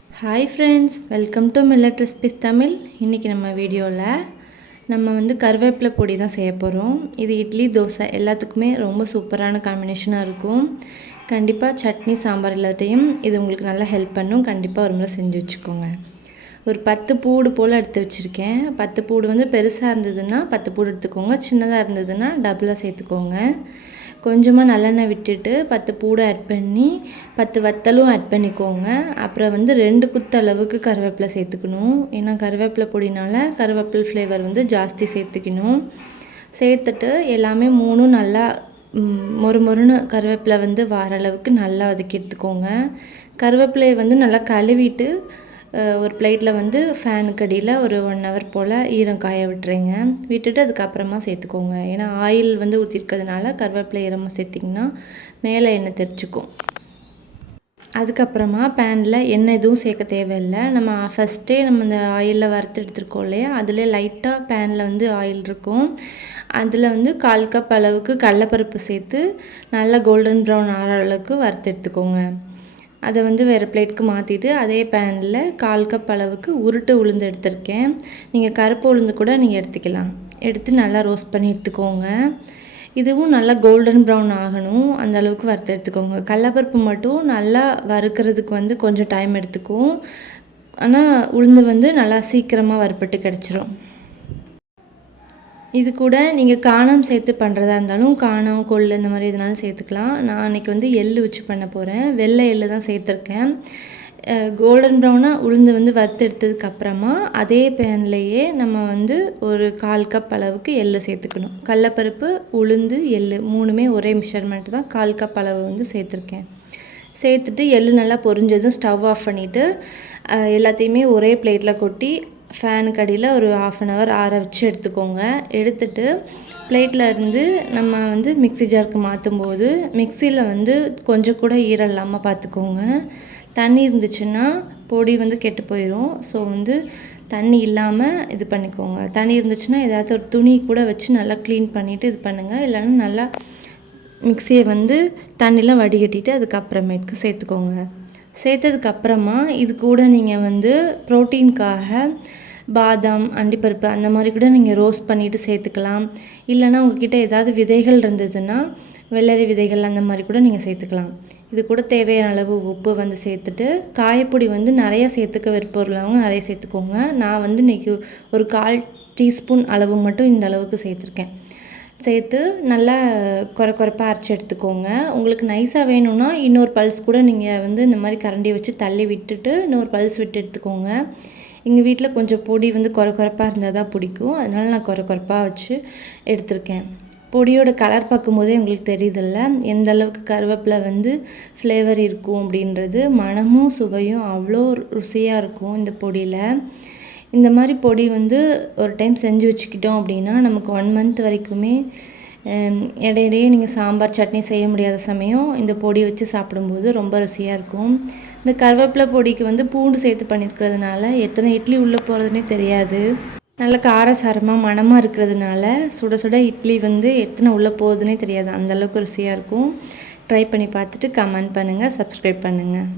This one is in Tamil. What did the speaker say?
Hi friends, welcome to millet recipes Tamil. இன்றைக்கி நம்ம வீடியோவில் நம்ம கருவேப்பிலை பொடி தான் செய்ய போகிறோம். இது இட்லி, தோசை எல்லாத்துக்குமே ரொம்ப சூப்பரான காம்பினேஷனாக இருக்கும். கண்டிப்பாக சட்னி, சாம்பார் எல்லாத்தையும் இது உங்களுக்கு நல்லா ஹெல்ப் பண்ணும். கண்டிப்பாக ஒரு முறை செஞ்சு வச்சுக்கோங்க. ஒரு 10 பூடு போல் எடுத்து வச்சுருக்கேன். 10 பூடு பெருசாக இருந்ததுன்னா 10 பூடு எடுத்துக்கோங்க. சின்னதாக இருந்ததுன்னா டபுளாக சேர்த்துக்கோங்க. கொஞ்சமாக நல்லெண்ணெய் விட்டுட்டு 10 பூடு ஆட் பண்ணி 10 வத்தலும் ஆட் பண்ணிக்கோங்க. அப்புறம் 2 குத்து அளவுக்கு கருவேப்பிலை சேர்த்துக்கணும். ஏன்னா கருவேப்பிலை பொடினால் கருவேப்பிலை ஃப்ளேவர் ஜாஸ்தி சேர்த்துக்கணும். சேர்த்துட்டு எல்லாமே மூணும் நல்லா மொறுன்னு கருவேப்பிலை வார அளவுக்கு நல்லா வதக்கி எடுத்துக்கோங்க. கருவேப்பிலையை நல்லா கழுவிட்டு ஒரு பிளேட்டில் ஃபேனுக்கு அடியில் ஒரு 1 ஹவர் போல் ஈரம் காய விட்டுருங்க. விட்டுட்டு அதுக்கப்புறமா சேர்த்துக்கோங்க. ஏன்னா ஆயில் ஊற்றிருக்கிறதுனால கருவேப்பிலை ஈரமாக சேர்த்திங்கன்னா மேலே எண்ணெய் தெரிச்சிக்கும். அதுக்கப்புறமா பேனில் எண்ணெய் எதுவும் சேர்க்க தேவையில்லை. நம்ம ஃபஸ்ட்டே இந்த ஆயிலில் வறுத்து எடுத்துருக்கோம் இல்லையா, அதிலே லைட்டாக பேனில் ஆயில் இருக்கும். அதில் 1/4 கப் அளவுக்கு கடலைப்பருப்பு சேர்த்து நல்லா கோல்டன் ப்ரௌன் ஆகிற அளவுக்கு வறுத்து எடுத்துக்கோங்க. அதை வேறு பிளேட்டுக்கு மாற்றிட்டு அதே பேனில் 1/4 கப் அளவுக்கு உருட்டு உளுந்து எடுத்திருக்கேன். நீங்கள் கருப்பு உளுந்து கூட நீங்கள் எடுத்துக்கலாம். எடுத்து நல்லா ரோஸ்ட் பண்ணி எடுத்துக்கோங்க. இதுவும் நல்லா கோல்டன் ப்ரௌன் ஆகணும், அந்த அளவுக்கு வறுத்து எடுத்துக்கோங்க. கடலைப்பருப்பு மட்டும் நல்லா வறுக்கிறதுக்கு கொஞ்சம் டைம் எடுத்துக்கும். ஆனால் உளுந்து நல்லா சீக்கிரமாக வறுப்பட்டு கிடச்சிரும். இது கூட நீங்கள் காணம் சேர்த்து பண்ணுறதா இருந்தாலும் காணம், கொள்ளு இந்த மாதிரி எதுனாலும் சேர்த்துக்கலாம். நான் அன்றைக்கி எள்ளு வச்சு பண்ண போகிறேன். வெள்ளை எள்ளு தான் சேர்த்துருக்கேன். கோல்டன் ப்ரௌனாக உளுந்து வறுத்து எடுத்ததுக்கப்புறமா அதே பேன்லேயே நம்ம ஒரு 1/4 கப் அளவுக்கு எள்ளு சேர்த்துக்கணும். கடலைப்பருப்பு, உளுந்து, எள்ளு மூணுமே ஒரே மெஷர்மெண்ட் தான். 1/4 கப் அளவு சேர்த்துருக்கேன். சேர்த்துட்டு எள்ளு நல்லா பொரிஞ்சதும் ஸ்டவ் ஆஃப் பண்ணிவிட்டு எல்லாத்தையுமே ஒரே பிளேட்டில் கொட்டி ஃபேனுக்கு அடியில் ஒரு 1/2 ஹவர் ஆற வச்சு எடுத்துக்கோங்க. எடுத்துட்டு பிளேட்டில் இருந்து நம்ம மிக்ஸி ஜாருக்கு மாற்றும்போது மிக்சியில் கொஞ்சம் கூட ஈரம் இல்லாமல் பார்த்துக்கோங்க. தண்ணி இருந்துச்சுன்னா பொடி கெட்டு போயிடும். ஸோ தண்ணி இல்லாமல் இது பண்ணிக்கோங்க. தண்ணி இருந்துச்சுன்னா ஏதாவது ஒரு துணி கூட வச்சு நல்லா க்ளீன் பண்ணிவிட்டு இது பண்ணுங்கள். இல்லைன்னா நல்லா மிக்சியை தண்ணிலாம் வடிகட்டிட்டு அதுக்கப்புறமேட்டுக்கு சேர்த்துக்கோங்க. சேர்த்ததுக்கப்புறமா இது கூட நீங்கள் ப்ரோட்டீனுக்காக பாதாம், அண்டிப்பருப்பு அந்த மாதிரி கூட நீங்கள் ரோஸ்ட் பண்ணிவிட்டு சேர்த்துக்கலாம். இல்லைனா உங்கள்கிட்ட ஏதாவது விதைகள் இருந்ததுன்னா வெள்ளரி விதைகள் அந்த மாதிரி கூட நீங்கள் சேர்த்துக்கலாம். இது கூட தேவையான அளவு உப்பு சேர்த்துட்டு காயப்பொடி நிறையா சேர்த்துக்க விருப்பம் உள்ளவங்க நிறைய சேர்த்துக்கோங்க. நான் இன்றைக்கி ஒரு 1/4 டீஸ்பூன் அளவு மட்டும் இந்த அளவுக்கு சேர்த்துருக்கேன். சேர்த்து நல்லா கொரப்பாக அரைச்சி எடுத்துக்கோங்க. உங்களுக்கு நைஸாக வேணும்னா இன்னொரு பல்ஸ் கூட நீங்கள் இந்த மாதிரி கரண்டியை வச்சு தள்ளி விட்டுட்டு இன்னொரு பல்ஸ் விட்டு எடுத்துக்கோங்க. எங்கள் வீட்டில் கொஞ்சம் பொடி கொரப்பாக இருந்தால் தான் பிடிக்கும். அதனால் நான் கொரப்பாக வச்சு எடுத்திருக்கேன். பொடியோட கலர் பார்க்கும்போதே உங்களுக்கு தெரியுதில்ல எந்த அளவுக்கு கருவேப்பிலை ஃப்ளேவர் இருக்கும் அப்படின்றது. மணமும் சுவையும் அவ்வளோ ருசியாக இருக்கும் இந்த பொடியில். இந்த மாதிரி பொடி ஒரு டைம் செஞ்சு வச்சுக்கிட்டோம் அப்படின்னா நமக்கு 1 மந்த் வரைக்குமே இடையிடையே நீங்கள் சாம்பார், சட்னி செய்ய முடியாத சமயம் இந்த பொடி வச்சு சாப்பிடும்போது ரொம்ப ருசியாக இருக்கும். இந்த கருவேப்பிலை பொடிக்கு பூண்டு சேர்த்து பண்ணியிருக்கிறதுனால எத்தனை இட்லி உள்ளே போகிறதுனே தெரியாது. நல்ல காரசாரமாக மணமாக இருக்கிறதுனால சுட சுட இட்லி எத்தனை உள்ளே போகுதுன்னே தெரியாது. அந்தளவுக்கு ருசியாக இருக்கும். ட்ரை பண்ணி பார்த்துட்டு கமெண்ட் பண்ணுங்கள், சப்ஸ்கிரைப் பண்ணுங்கள்.